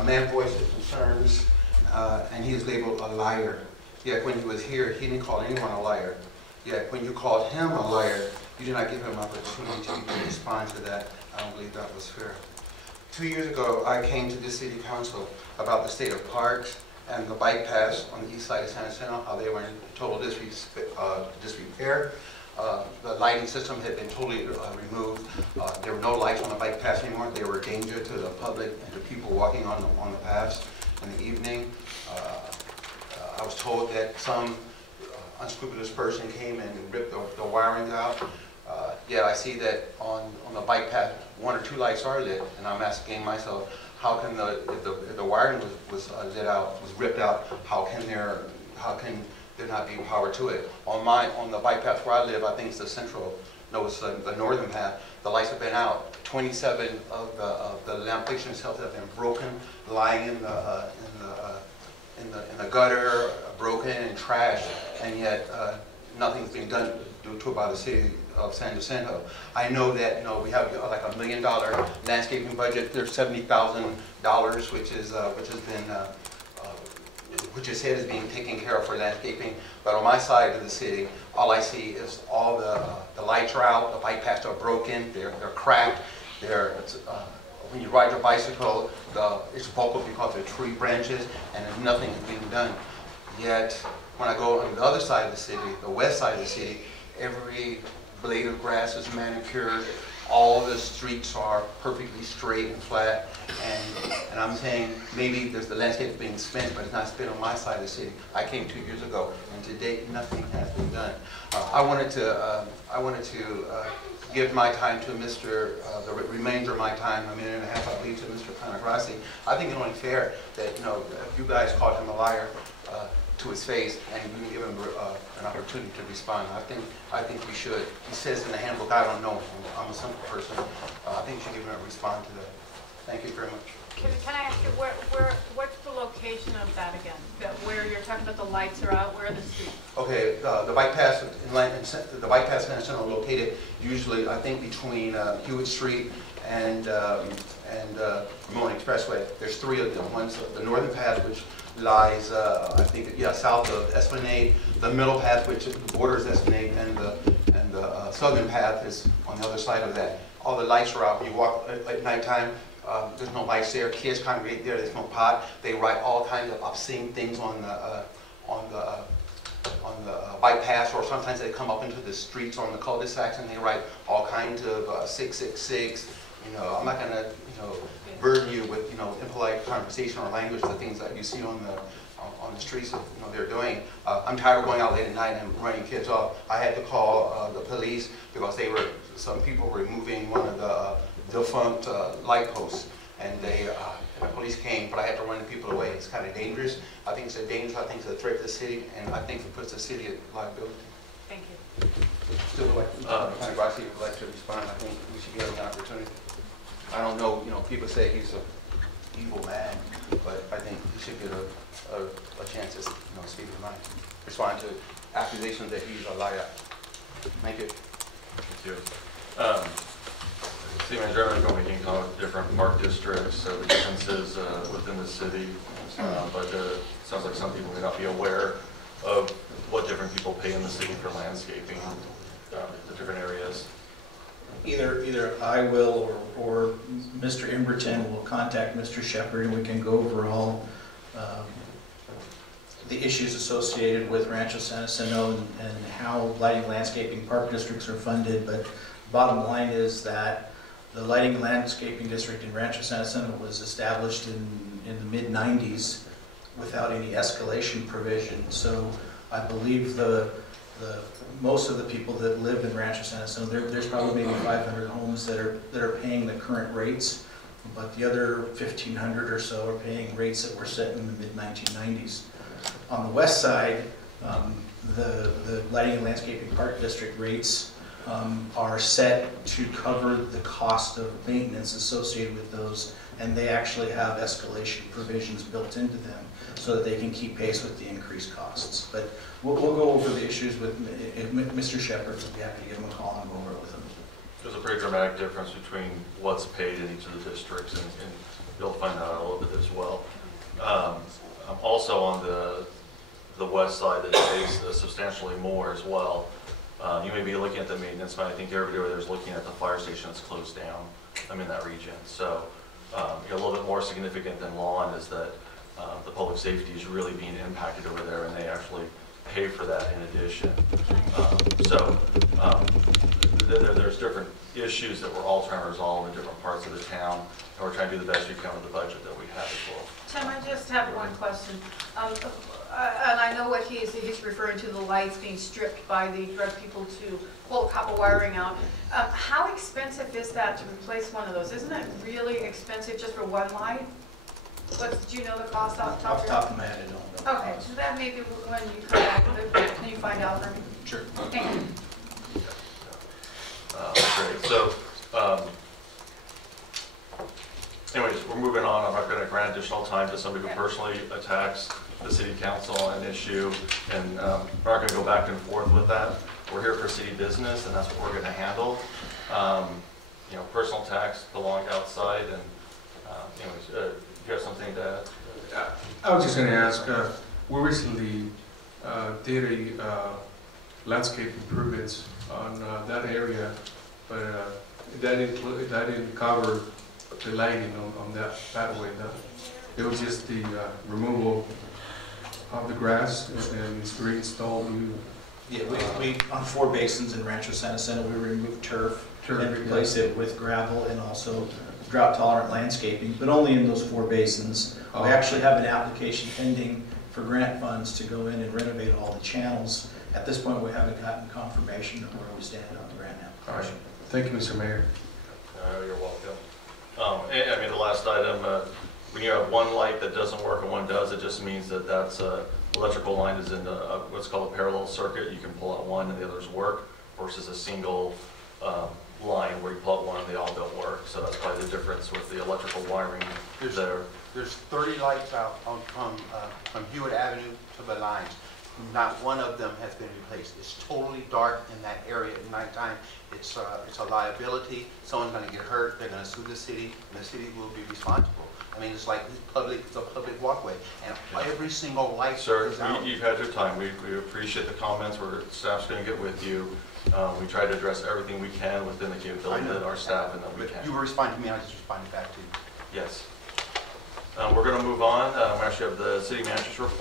A man voiced his concerns, and he is labeled a liar. Yet when he was here, he didn't call anyone a liar. Yet when you called him a liar, you did not give him an opportunity to respond to that. I don't believe that was fair. 2 years ago, I came to this city council about the state of parks and the bike paths on the east side of San Jacinto, how they were in total disrepair. The lighting system had been totally removed. There were no lights on the bike paths anymore. They were a danger to the public and to people walking on the paths in the evening. I was told that some unscrupulous person came and ripped the wiring out. Yet I see that on the bike path, 1 or 2 lights are lit, and I'm asking myself, how can if the wiring was lit out, was ripped out, how can there not be power to it? On the bike path where I live, I think it's the central, no, it's the northern path. The lights have been out. 27 of the lamp fixtures have been broken, lying in the gutter, broken and trashed, and yet nothing's being done to by the city of San Jacinto. I know that we have like $1 million landscaping budget. There's $70,000, which is said is being taken care of for landscaping. But on my side of the city, all I see is all the lights are out, the bike paths are broken, they're cracked. When you ride your bicycle, it's buckled because of tree branches, and nothing is being done. Yet, when I go on the other side of the city, the west side of the city, every blade of grass is manicured. All the streets are perfectly straight and flat. And I'm saying maybe there's the landscape being spent, but it's not spent on my side of the city. I came 2 years ago, and to date, nothing has been done. I wanted to give my time to the remainder of my time, a minute and a half, I believe, to Mr. Panagrassi. I think it's only fair that, if you guys called him a liar to his face, and you can give him an opportunity to respond. I think we should. He says in the handbook, I don't know. I'm a simple person. I think you should give him a response to that. Thank you very much. Can I ask you, what's the location of that again? Where you're talking about the lights are out, where are the streets? Okay, the bike paths in San Jacinto are located usually, I think, between Hewitt Street and Ramon Expressway. There's 3 of them. One's the northern path, which lies, I think, south of Esplanade. The middle path, which borders Esplanade, and the southern path is on the other side of that. All the lights are out. When you walk at nighttime, there's no lights there. Kids congregate there. There's no pot. They write all kinds of obscene things on the bike paths, or sometimes they come up into the streets or on the cul-de-sacs and they write all kinds of 666. I'm not going to burden you with impolite conversation or language, the things that you see on the streets of they're doing. I'm tired of going out late at night and running kids off. I had to call the police because some people were removing one of the defunct light posts, and the police came, but I had to run the people away. It's kind of dangerous. I think it's a danger. I think it's a threat to the city, and I think it puts the city at liability. Thank you. Still would like to respond. I think we should give him an opportunity. I don't know, people say he's an evil man, but I think he should get a chance to speak his mind, respond to accusations that he's a liar. Thank you. Thank you. City Manager, I'm going to be making comment with different park districts, so the differences within the city, but it sounds like some people may not be aware of what different people pay in the city for landscaping, the different areas. Either I will or Mr. Imberton will contact Mr. Shepard, and we can go over all the issues associated with Rancho San Jacinto and how lighting landscaping park districts are funded. But bottom line is that the lighting and landscaping district in Rancho San Jacinto was established in the mid-90s without any escalation provision. So I believe most of the people that live in Rancho San Jacinto, there's probably maybe 500 homes that are paying the current rates, but the other 1,500 or so are paying rates that were set in the mid-1990s. On the west side, the lighting and landscaping park district rates are set to cover the cost of maintenance associated with those, and they actually have escalation provisions built into them so that they can keep pace with the increased costs. But we'll go over the issues with Mr. Shepard. We'll be happy to give him a call and go over it with him. There's a pretty dramatic difference between what's paid in each of the districts, and you'll find that all over the districts. well. Also on the west side, it pays substantially more as well. You may be looking at the maintenance, but I think everybody over there is looking at the fire station that's closed down. I'm in that region. So a little bit more significant than lawn is that the public safety is really being impacted over there, and they actually pay for that in addition. There's different issues that we're all trying to resolve in different parts of the town, and we're trying to do the best we can with the budget that we have as well. Tim, I just have one question. And I know what he's referring to, the lights being stripped by the drug people to pull copper wiring out. How expensive is that to replace one of those? Isn't it really expensive just for one light? Do you know the cost off the top Off of the your top of my head, I don't know. Okay, so that maybe when you come back, can you find out for me? Sure. Thank you. Great. So, anyways, we're moving on. I'm not going to grant additional time to somebody who personally attacks the city council on an issue, and we're not going to go back and forth with that. We're here for city business, and that's what we're going to handle. Personal attacks belong outside, and anyways, you have something to add? I was just going to ask, we recently did a landscape improvements on that area, but that didn't cover the lighting on that pathway. It was just the removal of the grass and it's reinstalled new. Yeah, we on 4 basins in Rancho Santa Cena, we removed turf and replaced it with gravel and also drought tolerant landscaping, but only in those 4 basins. We actually have an application pending for grant funds to go in and renovate all the channels. At this point, we haven't gotten confirmation of where we stand on the grant application. Thank you, Mr. Mayor. You're welcome. The last item, when you have one light that doesn't work and one does, it just means that that's electrical line is in what's called a parallel circuit. You can pull out one and the others work, versus a single line where you pull out one and they all don't work. So that's probably the difference with the electrical wiring there. There's 30 lights out from Hewitt Avenue to the lines. Not one of them has been replaced. It's totally dark in that area at nighttime. It's a liability. Someone's going to get hurt. They're going to sue the city, and the city will be responsible. I mean, it's like it's a public walkway, and every single light Sir, is out. you've had your time. We appreciate the comments. Staff's going to get with you. We try to address everything we can within the capability of our staff and that we can. You were responding to me, I just responded back to you. Yes. We're going to move on. We actually have the city manager's report.